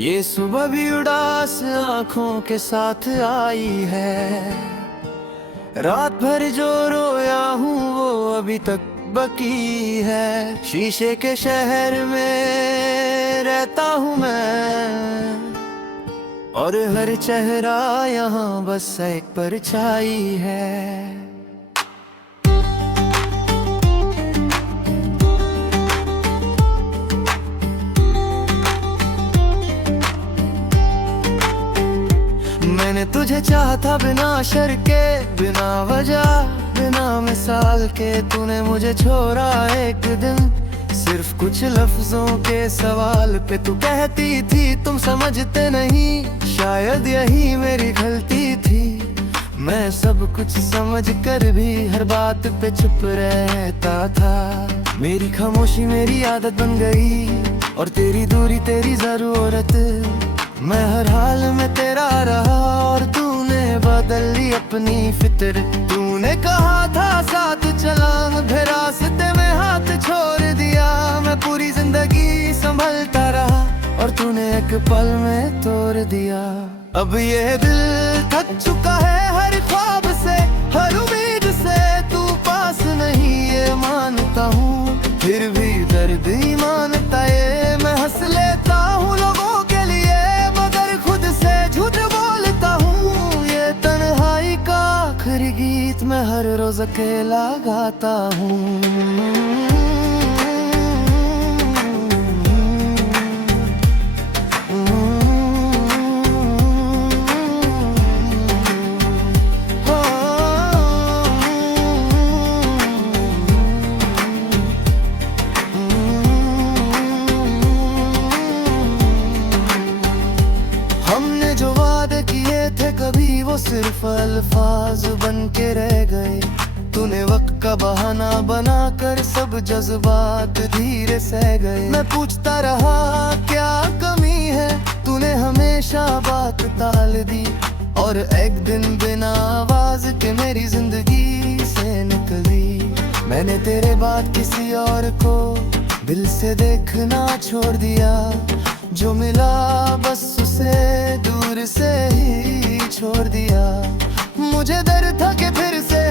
ये सुबह भी उदास आंखों के साथ आई है। रात भर जो रोया हूँ वो अभी तक बाकी है। शीशे के शहर में रहता हूँ मैं, और हर चेहरा यहाँ बस एक परछाई है। मैंने तुझे चाहा था बिना शर्त के, बिना वजह, बिना मिसाल के। तूने मुझे छोड़ा एक दिन सिर्फ कुछ लफ्जों के सवाल पे। तू कहती थी तुम समझते नहीं, शायद यही मेरी गलती थी। मैं सब कुछ समझ कर भी हर बात पे चुप रहता था। मेरी खामोशी मेरी आदत बन गई, और तेरी दूरी तेरी जरूरत। मैं हर हाल में तेरा रहा, और तूने बदल ली अपनी फिक्र। तूने कहा था साथ चला, फिर रास्ते में हाथ छोड़ दिया। मैं पूरी जिंदगी संभलता रहा, और तूने एक पल में तोड़ दिया। अब ये दिल थक चुका है हर ख्वाब से, हर उम्मीद से। तू पास नहीं ये मानता हूँ, फिर भी दर्द ही मानता है। मैं हंस लेता हूँ लोगों के लिए, मगर खुद से झूठ बोलता हूँ। ये तन्हाई का आखिरी गीत मैं हर रोज अकेला गाता हूँ। हमने जो वादे किए थे कभी वो सिर्फ अल्फाज बन के रह गए। तूने वक्त का बहाना बनाकर सब जज्बात धीरे सह गए। मैं पूछता रहा क्या कमी है, तूने हमेशा बात टाल दी। और एक दिन बिना आवाज के मेरी जिंदगी से निकली। मैंने तेरे बाद किसी और को दिल से देखना छोड़ दिया। जो मिला बस उसे दूर से ही छोड़ दिया। मुझे डर था कि फिर से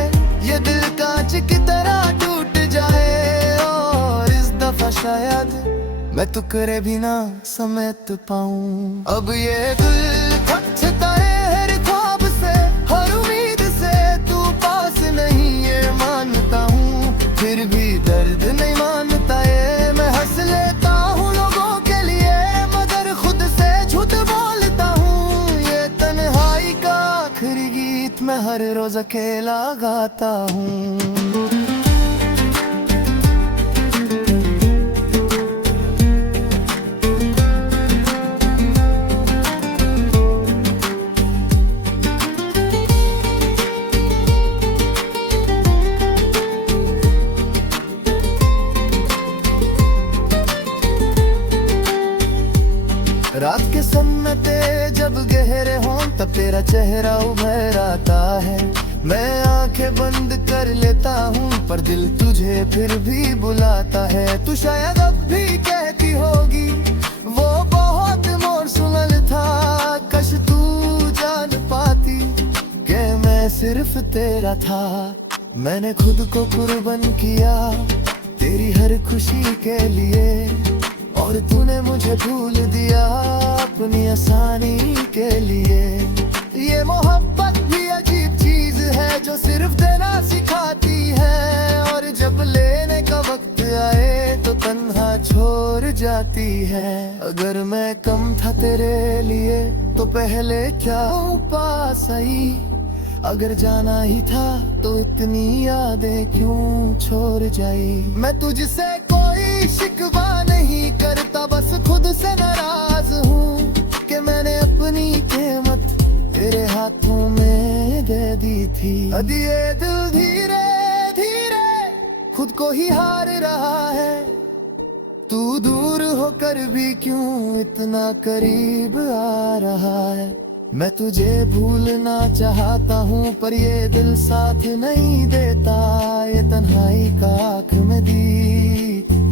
ये दिल कांच की तरह टूट जाए, और इस दफा शायद मैं टुकड़े भी ना समेट पाऊं। अब ये दिल थक चुका है हर ख्वाब से, हर उम्मीद से। तू पास नहीं ये मानता हूँ, फिर भी दर्द नहीं मानता है। मैं हंस लेता हूँ लोगों के लिए, मगर खुद से झूठ बोलता हूँ। ये तन्हाई का आखिरी गीत मैं हर रोज अकेला गाता हूँ। रात के सन्नाटे जब गहरे हों तब तेरा चेहरा उभर आता है। मैं आंखें बंद कर लेता हूँ, पर दिल तुझे फिर भी बुलाता है। तू शायद अब भी कहती होगी वो बहुत इमोशनल था। कश तू जान पाती कि मैं सिर्फ तेरा था। मैंने खुद को कुर्बान किया तेरी हर खुशी के लिए, और तूने मुझे भूल दिया अपनी आसानी के लिए। ये मोहब्बत भी अजीब चीज है जो सिर्फ देना सिखाती है, और जब लेने का वक्त आए तो तन्हा छोड़ जाती है। अगर मैं कम था तेरे लिए तो पहले क्या पास आई। अगर जाना ही था तो इतनी यादें क्यों छोड़ जाई। मैं तुझसे कोई शिकवा नहीं करता, बस खुद से नाराज हूँ कि मैंने अपनी कीमत तेरे हाथों में दे दी थी। अब ये दिल धीरे धीरे खुद को ही हार रहा है। तू दूर होकर भी क्यों इतना करीब आ रहा है। मैं तुझे भूलना चाहता हूँ, पर ये दिल साथ नहीं देता। ये तन्हाई का आँख में दी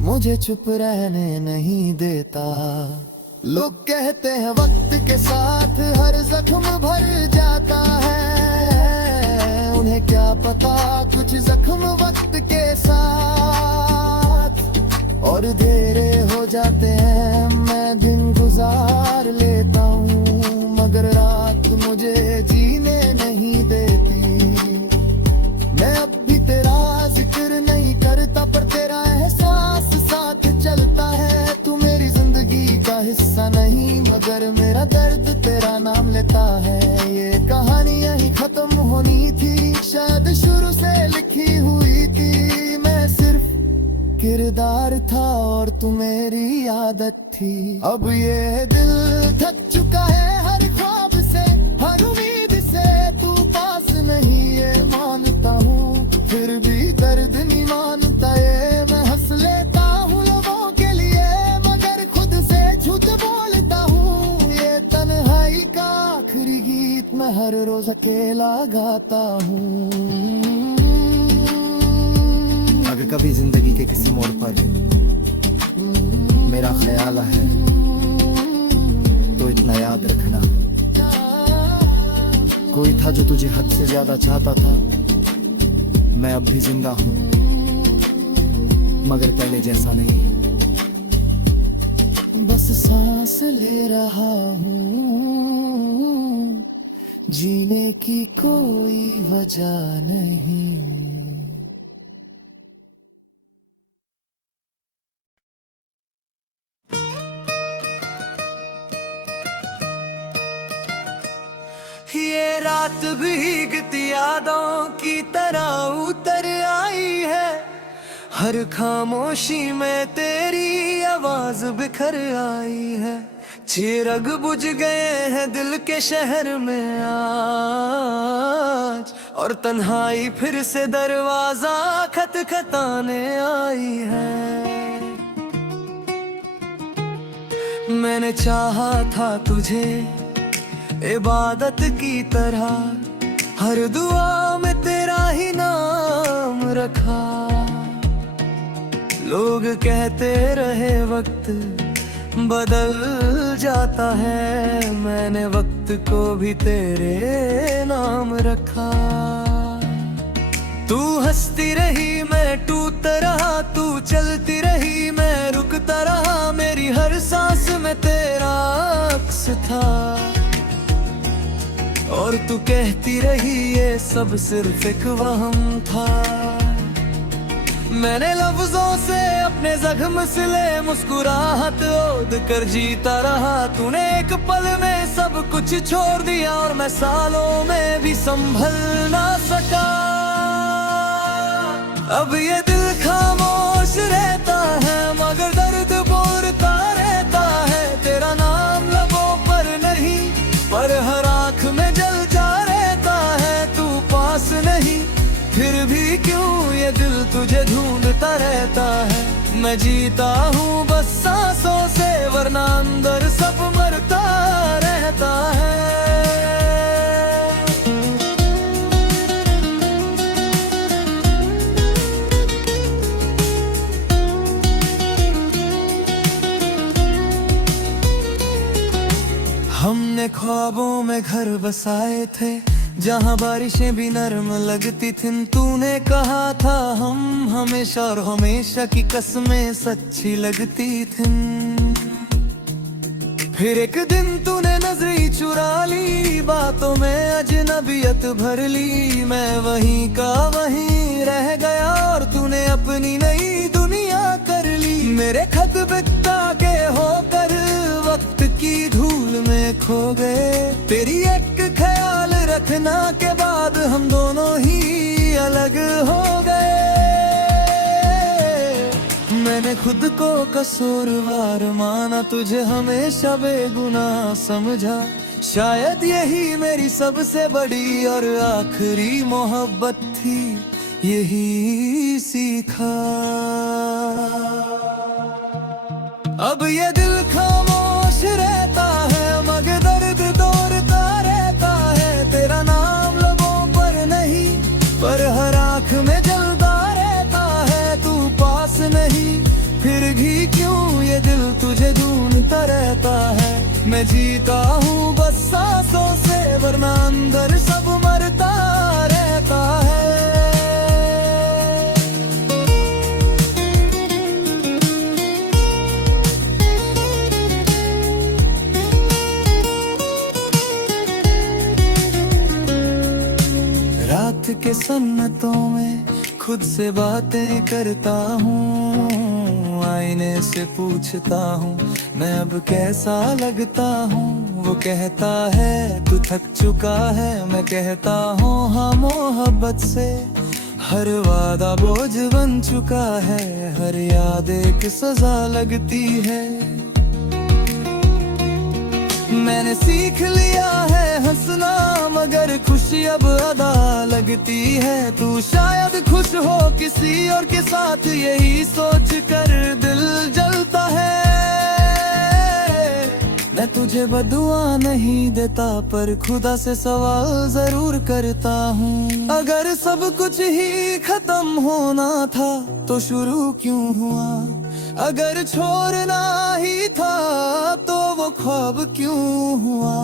मुझे चुप रहने नहीं देता। लोग कहते हैं वक्त के साथ हर जख्म भर जाता है, उन्हें क्या पता कुछ जख्म वक्त के साथ और धेरे हो जाते हैं। मैं दिन गुजार लेता हूँ मगर रात मुझे जीने नहीं देती। मैं अब भी तेरा जिक्र नहीं करता पर तेरा एहसास साथ चलता है। तू मेरी जिंदगी का हिस्सा नहीं मगर मेरा दर्द तेरा नाम लेता है। ये कहानी यहीं खत्म होनी थी, शायद शुरू से लिखी हुई थी। मैं सिर्फ किरदार था और तू मेरी आदत थी। अब ये दिल थक चुका है हर ख्वाब से, हर उम्मीद से। तू पास नहीं ये मानता हूँ, फिर भी दर्द नहीं मानता ये। मैं हंस लेता हूँ लोगों के लिए मगर खुद से झूठ बोलता हूँ। ये तन्हाई का आखिरी गीत मैं हर रोज अकेला गाता हूँ। अगर कभी जिंदगी के किसी मोड़ पर मेरा ख्याल है तो इतना याद रखना, कोई था जो तुझे हद से ज्यादा चाहता था। मैं अब भी जिंदा हूँ मगर पहले जैसा नहीं। बस सांस ले रहा हूँ, जीने की कोई वजह नहीं। ये रात भीगती यादों की तरह उतर आई है। हर खामोशी में तेरी आवाज बिखर आई है। चिराग बुझ गए हैं दिल के शहर में आज, और तन्हाई फिर से दरवाजा खटखटाने आई है। मैंने चाहा था तुझे इबादत की तरह, हर दुआ में तेरा ही नाम रखा। लोग कहते रहे वक्त बदल जाता है, मैंने वक्त को भी तेरे नाम रखा। तू हंसती रही मैं टूटता रहा, तू चलती रही मैं रुकता रहा। मेरी हर सांस में तेरा अक्स था और तू कहती रही ये सब सिर्फ एक वहम था। मैंने लफ्जों से अपने जख्म सिले, मुस्कुराहट ओढ़ कर जीता रहा। तूने एक पल में सब कुछ छोड़ दिया और मैं सालों में भी संभल ना सका। अब ये दिल खामोश रहता है मगर दर्द बोलता रहता है। तेरा नाम लबों पर नहीं पर हर आँख में जलता रहता है। तू पास नहीं फिर भी क्यों ये दिल तुझे ढूंढता रहता है। मैं जीता हूँ बस सांसों से वरना अंदर सब मरता रहता है। हमने ख्वाबों में घर बसाए थे जहाँ बारिशें भी नर्म लगती थीं। तूने कहा था हम हमेशा और हमेशा की कसमें सच्ची लगती थीं। फिर एक दिन तूने नजरें चुरा ली, बातों में अजनबियत भर ली। मैं वहीं का वहीं रह गया और तूने अपनी नई दुनिया कर ली। मेरे खत बिकता के होकर वक्त की धूल में खो गए। तेरी एक ख्याल रखना के बाद हम दोनों ही अलग हो गए। मैंने खुद को कसूरवार माना, तुझे हमेशा बेगुनाह समझा। शायद यही मेरी सबसे बड़ी और आखिरी मोहब्बत थी, यही सीखा। अब ये दिल खामोश रहता है मगर दर्द दौड़ता रहता है। तेरा नाम लोगों पर नहीं पर हर आँख में जलता रहता है। तू पास नहीं फिर भी क्यों ये दिल तुझे ढूंढता रहता रहता है। मैं जीता हूँ बस सांसों से, वरना अंदर सब मरता रहता है। रात के सन्नतों में खुद से बातें करता हूँ, आईने से पूछता हूँ मैं अब कैसा लगता हूँ। वो कहता है तू थक चुका है, मैं कहता हूँ हाँ मोहब्बत से। हर वादा बोझ बन चुका है, हर याद एक सजा लगती है। मैंने सीख लिया है हंसना, मगर खुशी अब अदा लगती है। तू शायद खुश हो किसी और के साथ, यही सोच कर दिल जलता है। मैं तुझे बदुआ नहीं देता, पर खुदा से सवाल जरूर करता हूँ। अगर सब कुछ ही खत्म होना था तो शुरू क्यों हुआ? अगर छोड़ना ही था तो वो ख्वाब क्यों हुआ?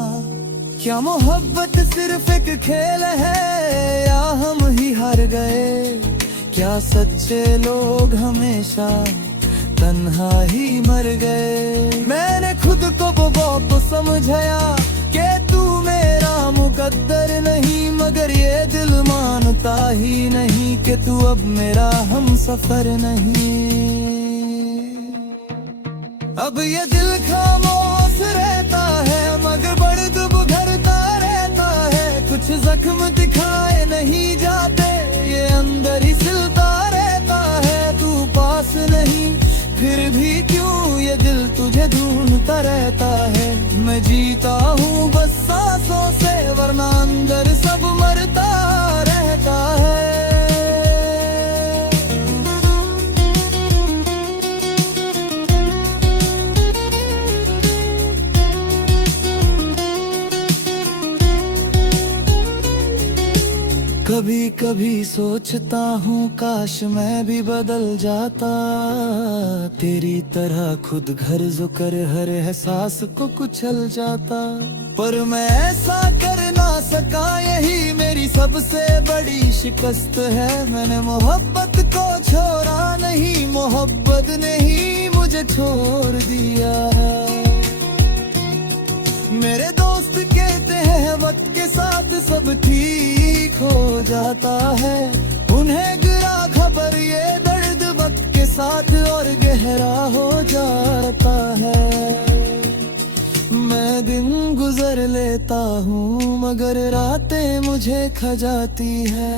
क्या मोहब्बत सिर्फ एक खेल है या हम ही हार गए? क्या सच्चे लोग हमेशा तन्हा ही मर गए? मैंने खुद को वो समझाया कि तू मेरा मुकद्दर नहीं, मगर ये दिल मानता ही नहीं कि तू अब मेरा हम सफर नहीं। अब ये दिल खामोश रहता है, मगर दर्द बुझरता रहता है। कुछ जख्म दिखाए नहीं जाते, ये अंदर ही सिलता रहता है। तू पास नहीं फिर भी क्यों ये दिल तुझे ढूंढता रहता है। मैं जीता हूँ बस सांसों से, वरना अंदर सब मरता रहता है। कभी कभी सोचता हूँ काश मैं भी बदल जाता, तेरी तरह खुद घर जो कर हर एहसास को कुचल जाता। पर मैं ऐसा कर ना सका, यही मेरी सबसे बड़ी शिकस्त है। मैंने मोहब्बत को छोड़ा नहीं, मोहब्बत ने ही मुझे छोड़ दिया है। मेरे दोस्त कहते हैं वक्त के साथ सब ठीक हो जाता है। उन्हें गिरा खबर ये दर्द वक्त के साथ और गहरा हो जाता है। मैं दिन गुजर लेता हूँ, मगर रातें मुझे खा जाती है।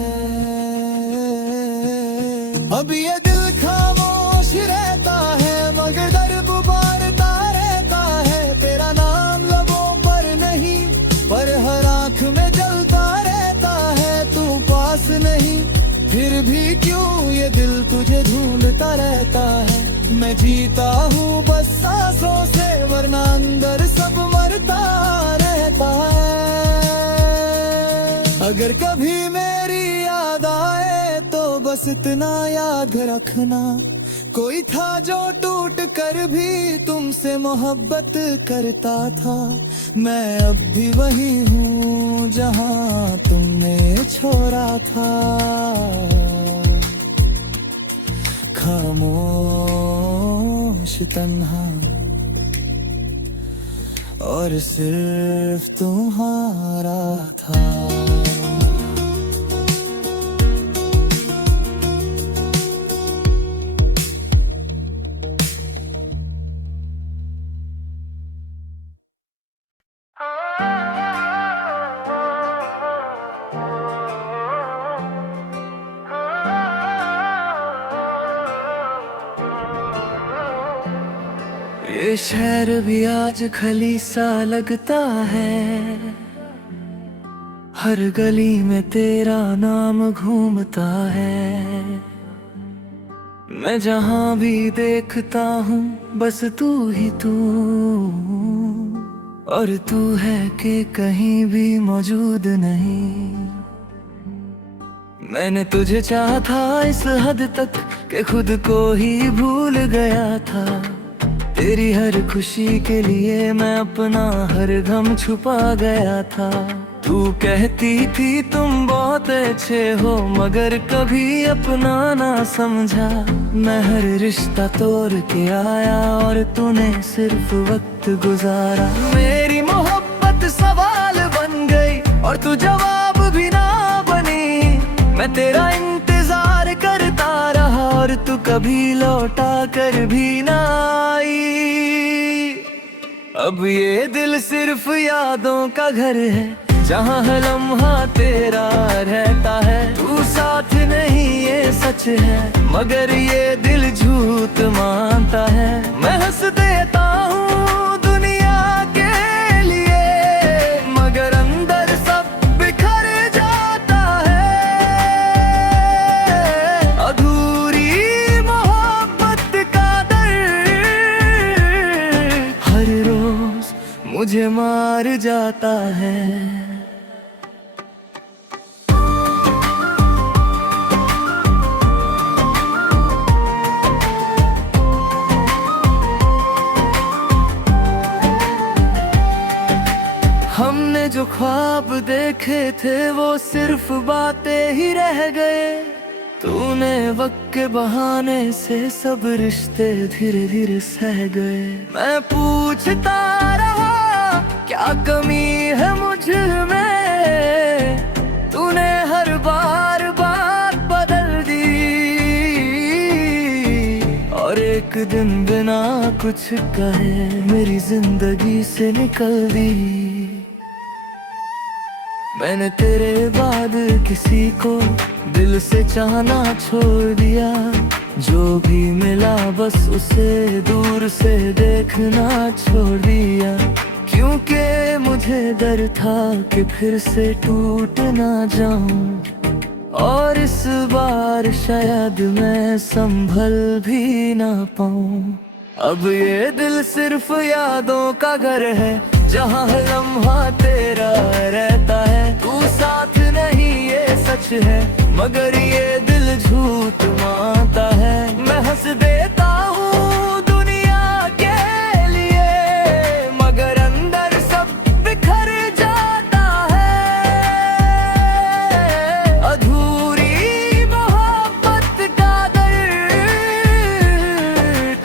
अब ये दिल खामोश रहता है, मगर दर्द उबारता रहता है। तेरा नाम लबों पर नहीं, पर हर आँख में जलता रहता है। तू पास नहीं फिर भी क्यों ये दिल तुझे ढूंढता रहता है। मैं जीता हूँ बस सांसों से, वरना अंदर सब मरता रहता है। अगर कभी मेरी याद आए तो बस इतना याद रखना, कोई था जो टूट कर भी तुमसे मोहब्बत करता था। मैं अब भी वही हूँ जहाँ तुमने छोड़ा था। खामोश तन्हा और सिर्फ तुम्हारा था। ये शहर भी आज खली सा लगता है, हर गली में तेरा नाम घूमता है। मैं जहाँ भी देखता हूँ बस तू ही तू, और तू है कि कहीं भी मौजूद नहीं। मैंने तुझे चाहा था इस हद तक कि खुद को ही भूल गया था। तेरी हर खुशी के लिए मैं अपना हर गम छुपा गया था। तू कहती थी तुम बहुत अच्छे हो, मगर कभी अपना ना समझा। मैं हर रिश्ता तोड़ के आया और तूने सिर्फ वक्त गुजारा। मेरी मोहब्बत सवाल बन गई और तू जवाब भी ना बनी। मैं तेरा इंतजार करता रहा और तू कभी लौटा कर भी ना आई। अब ये दिल सिर्फ यादों का घर है, जहाँ हर लम्हा तेरा रहता है। तू साथ नहीं ये सच है, मगर ये दिल झूठ मानता है। मैं हंस देता हूँ दुनिया के लिए, मगर अंदर सब बिखर जाता है। अधूरी मोहब्बत का दर्द हर रोज मुझे मार जाता है। हमने जो ख्वाब देखे थे वो सिर्फ बातें ही रह गए। तूने वक्त के बहाने से सब रिश्ते धीरे धीरे सह गए। मैं पूछता रहा क्या कमी है मुझ में, तूने हर बार बात बदल दी और एक दिन बिना कुछ कहे मेरी जिंदगी से निकल दी। मैंने तेरे बाद किसी को दिल से चाहना छोड़ दिया। जो भी मिला बस उसे दूर से देखना छोड़ दिया। क्योंकि मुझे डर था कि फिर से टूट ना जाऊं और इस बार शायद मैं संभल भी ना पाऊं। अब ये दिल सिर्फ यादों का घर है, जहाँ हर लम्हा तेरा रहता है। तू साथ नहीं ये सच है, मगर ये दिल झूठ मानता है। मैं हंस देता हूँ दुनिया के लिए, मगर अंदर सब बिखर जाता है। अधूरी मोहब्बत का दर्द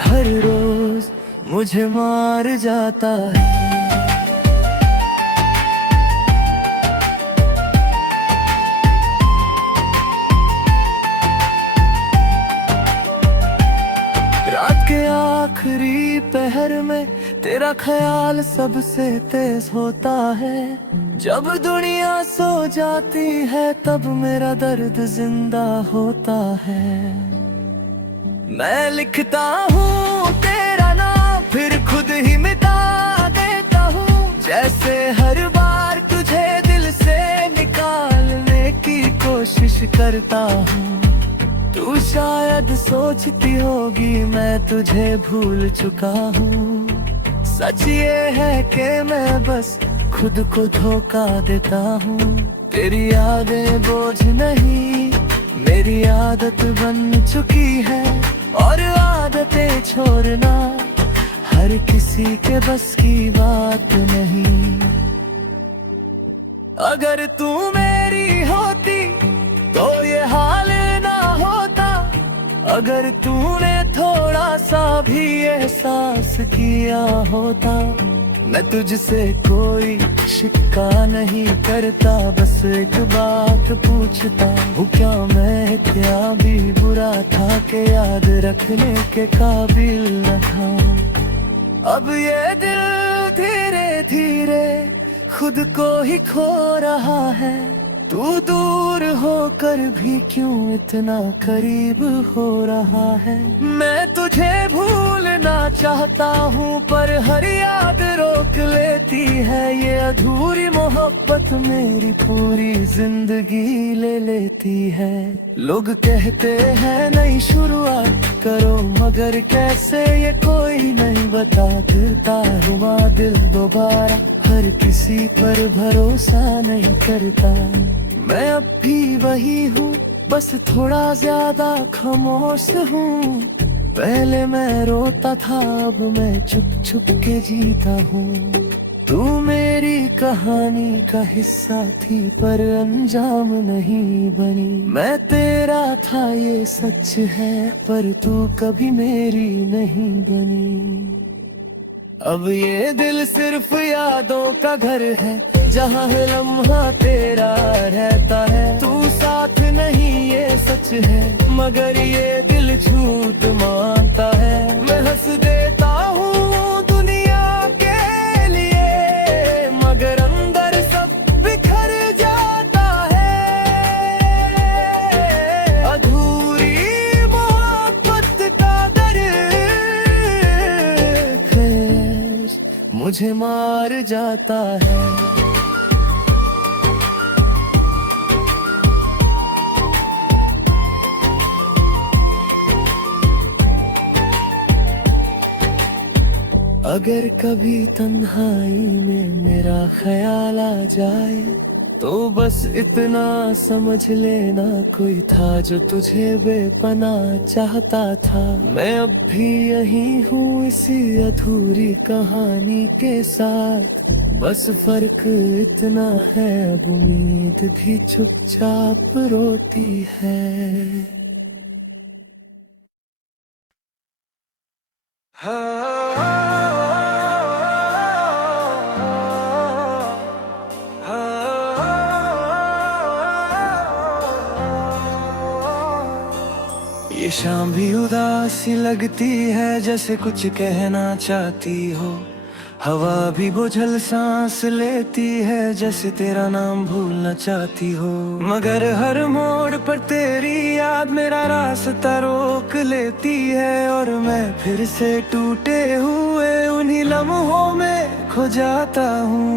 हर रोज मुझे मार जाता है। रात के आखिरी पहर में तेरा ख्याल सबसे तेज होता है। जब दुनिया सो जाती है तब मेरा दर्द जिंदा होता है। मैं लिखता हूँ तेरा नाम फिर खुद ही मिटा देता हूँ, जैसे हर बार तुझे दिल से निकालने की कोशिश करता हूँ। तू शायद सोचती होगी मैं तुझे भूल चुका हूँ। सच ये है कि मैं बस खुद को धोखा देता हूँ। तेरी यादें बोझ नहीं मेरी आदत बन चुकी है, और आदतें छोड़ना हर किसी के बस की बात नहीं। अगर तू मेरी होती तो ये हाल ना होता। अगर तूने थोड़ा सा भी एहसास किया होता। मैं तुझसे कोई शिक्का नहीं करता, बस एक बात पूछता हूँ, क्या मैं क्या भी बुरा था कि याद रखने के काबिल न था। अब ये दिल धीरे धीरे खुद को ही खो रहा है। तू दूर होकर भी क्यों इतना करीब हो रहा है। मैं तुझे भूलना चाहता हूँ पर हर याद रोक लेती है। ये अधूरी मोहब्बत मेरी पूरी जिंदगी ले लेती है। लोग कहते हैं नई शुरुआत करो, मगर कैसे ये कोई नहीं बता। गिरता हुआ दिल दोबारा हर किसी पर भरोसा नहीं करता। मैं अब भी वही हूँ, बस थोड़ा ज्यादा खामोश हूँ। पहले मैं रोता था, अब मैं छुप छुप के जीता हूँ। तू मेरी कहानी का हिस्सा थी पर अंजाम नहीं बनी। मैं तेरा था ये सच है, पर तू कभी मेरी नहीं बनी। अब ये दिल सिर्फ यादों का घर है, जहाँ हर लम्हा तेरा रहता है। तू साथ नहीं ये सच है, मगर ये दिल झूठ मानता है। मैं हंस देता हूँ दुनिया के लिए, मगर अंदर सब बिखर जाता है। अधूरी मोहब्बत का दर्द मुझे मार जाता है। अगर कभी तन्हाई में मेरा ख्याल आ जाए, तो बस इतना समझ लेना कोई था जो तुझे बेपनाह चाहता था। मैं अब भी यही हूँ इसी अधूरी कहानी के साथ। बस फर्क इतना है, अब उम्मीद भी चुपचाप रोती है। ये शाम भी उदासी लगती है, जैसे कुछ कहना चाहती हो। हवा भी बोझल सांस लेती है, जैसे तेरा नाम भूलना चाहती हो। मगर हर मोड़ पर तेरी याद मेरा रास्ता रोक लेती है, और मैं फिर से टूटे हुए उन्हीं लम्हों में खो जाता हूँ।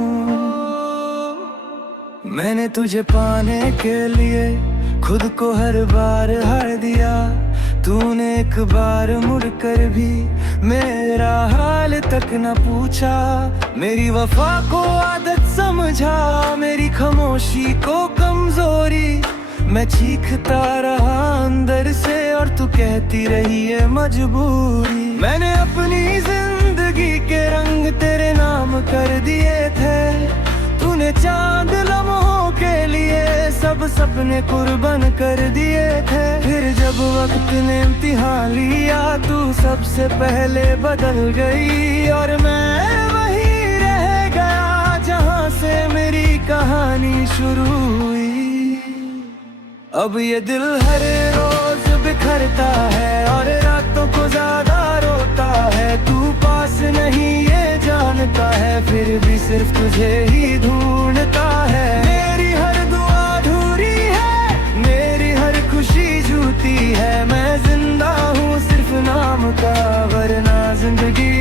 मैंने तुझे पाने के लिए खुद को हर बार हार दिया। तूने एक बार मुड़कर भी मेरा हाल तक न पूछा। मेरी वफा को आदत समझा, मेरी खामोशी को कमजोरी। मैं चीखता रहा अंदर से, और तू कहती रही है मजबूरी। मैंने अपनी जिंदगी के रंग तेरे नाम कर दिए थे। तूने चांद लम्हों के लिए सब सपने कुर्बान कर दिए थे। फिर जब वक्त ने इम्तिहान लिया, तू सबसे पहले बदल गई, और मैं वहीं रह गया जहां से मेरी कहानी शुरू हुई। अब ये दिल हर रोज बिखरता है, और रातों को ज्यादा रोता है। तू पास नहीं ये जानता है, फिर भी सिर्फ तुझे ही ढूंढता है। मेरी हर दुआ अधूरी है, मेरी हर खुशी झूठी है। मैं जिंदा हूँ सिर्फ नाम का, वरना जिंदगी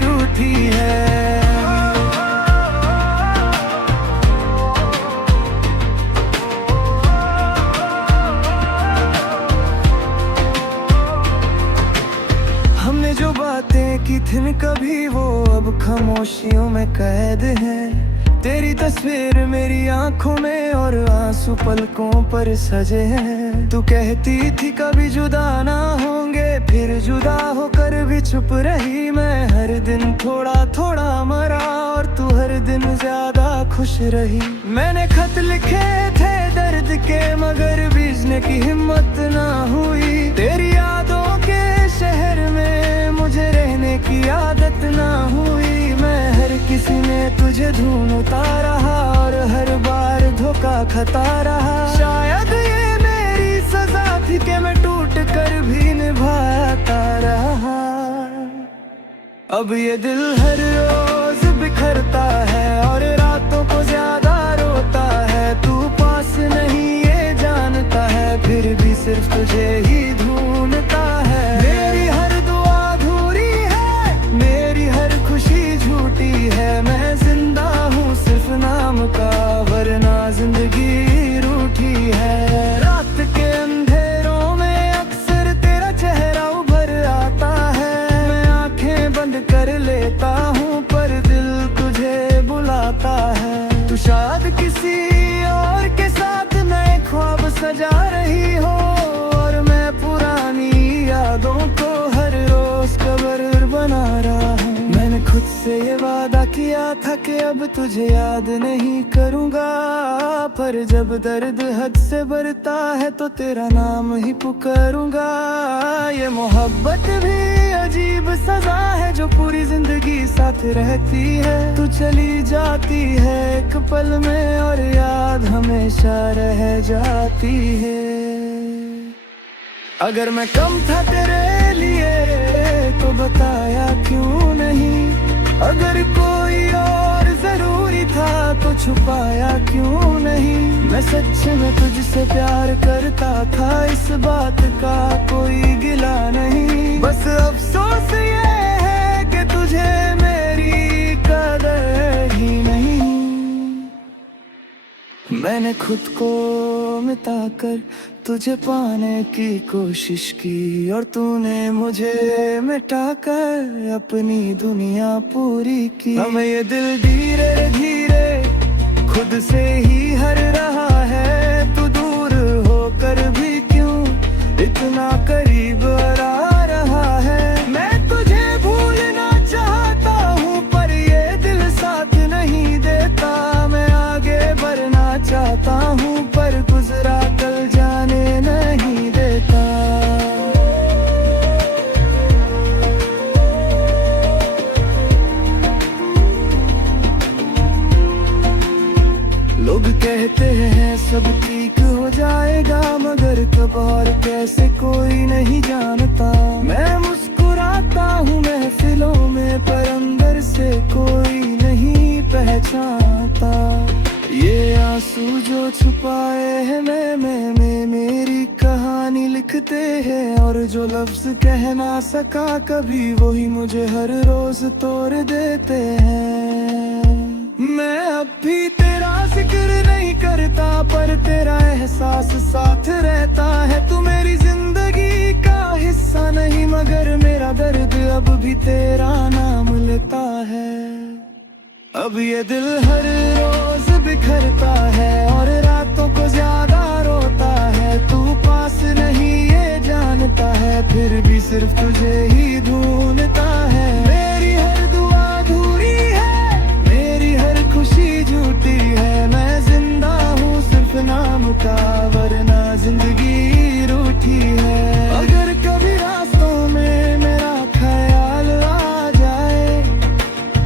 रूठी है। हमने जो बातें की थी कभी, वो अब खामोशियों में कैद है। तेरी तस्वीर मेरी आंखों में, और आंसू पलकों पर सजे हैं। तू कहती थी कभी जुदा ना होंगे, फिर जुदा होकर भी चुप रही। मैं हर दिन थोड़ा थोड़ा मरा, और तू हर दिन ज्यादा खुश रही। मैंने खत लिखे थे दर्द के, मगर भेजने की हिम्मत ना हुई। तेरी यादों के शहर में मुझे रहने की आदत ना हुई। मैं हर किसी ने तुझे ढूंढता रहा, और हर बार धोखा खाता रहा। शायद ये मेरी सजा थी कि मैं टूट कर भी निभाता रहा। अब ये दिल हर रोज बिखरता है, और रातों को ज्यादा रोता है। तू पास नहीं ये जानता है, फिर भी सिर्फ तुझे ही ढूंढता है। मेरी हर दुआ अधूरी है, मेरी हर खुशी झूठी है। मैं जिंदा हूँ सिर्फ नाम का, वरना जिंदगी रूठी है। रात के अंधेरों में अक्सर तेरा चेहरा उभर आता है। मैं आंखें बंद कर लेता हूँ, पर दिल तुझे बुलाता है। तू शायद किसी और के साथ नए ख्वाब सजा रही हो, और मैं पुरानी यादों को हर अब तुझे याद नहीं करूँगा, पर जब दर्द हद से बढ़ता है तो तेरा नाम ही पुकारूंगा। ये मोहब्बत भी अजीब सजा है जो पूरी जिंदगी साथ रहती है। तू चली जाती है एक पल में और याद हमेशा रह जाती है। अगर मैं कम था तेरे लिए तो बताया क्यों नहीं, अगर कोई और जरूरी था तो छुपाया क्यों नहीं। मैं सच में तुझसे प्यार करता था, इस बात का कोई गिला नहीं। बस अफसोस ये है कि तुझे मेरी कदर ही नहीं। मैंने खुद को मिटाकर तुझे पाने की कोशिश की, और तूने मुझे मिटाकर अपनी दुनिया पूरी की। हमें ये दिल धीरे धीरे खुद से ही हर रहा है। तू दूर होकर भी क्यों इतना करीब आ रहा है। मैं तुझे भूलना चाहता हूँ पर ये दिल साथ नहीं देता। मैं आगे बढ़ना चाहता हूँ पर गुजरा कल जाने नहीं देता। लोग कहते हैं सब ठीक हो जाएगा, मगर कब और कैसे कोई नहीं जानता। मैं मुस्कुराता हूँ महफिलों में पर अंदर से कोई नहीं पहचानता। ये आंसू जो छुपाए हैं मैं मेरी कहानी लिखते हैं, और जो लफ्ज कह ना सका कभी वही मुझे हर रोज तोड़ देते हैं। मैं अब भी तेरा जिक्र नहीं करता पर तेरा एहसास साथ रहता है। तू मेरी जिंदगी का हिस्सा नहीं मगर मेरा दर्द अब भी तेरा नाम लेता है। अब ये दिल हर रोज बिखरता है और रातों को ज्यादा रोता है। तू पास नहीं ये जानता है फिर भी सिर्फ तुझे ही ढूंढता है। मेरी हर दुआ अधूरी है, मेरी हर खुशी झूठी है। मैं जिंदा हूँ सिर्फ नाम का वरना जिंदगी रूठी है। अगर कभी रास्तों में मेरा ख्याल आ जाए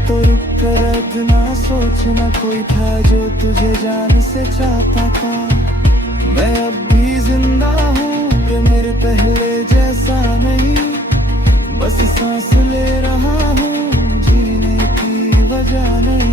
तो रुक कर ना सोचना कोई था जो तुझे जान से चाहता था। मैं अब भी जिंदा हूँ मेरे पहले जैसा नहीं, बस सांस ले रहा हूँ जीने की वजह नहीं।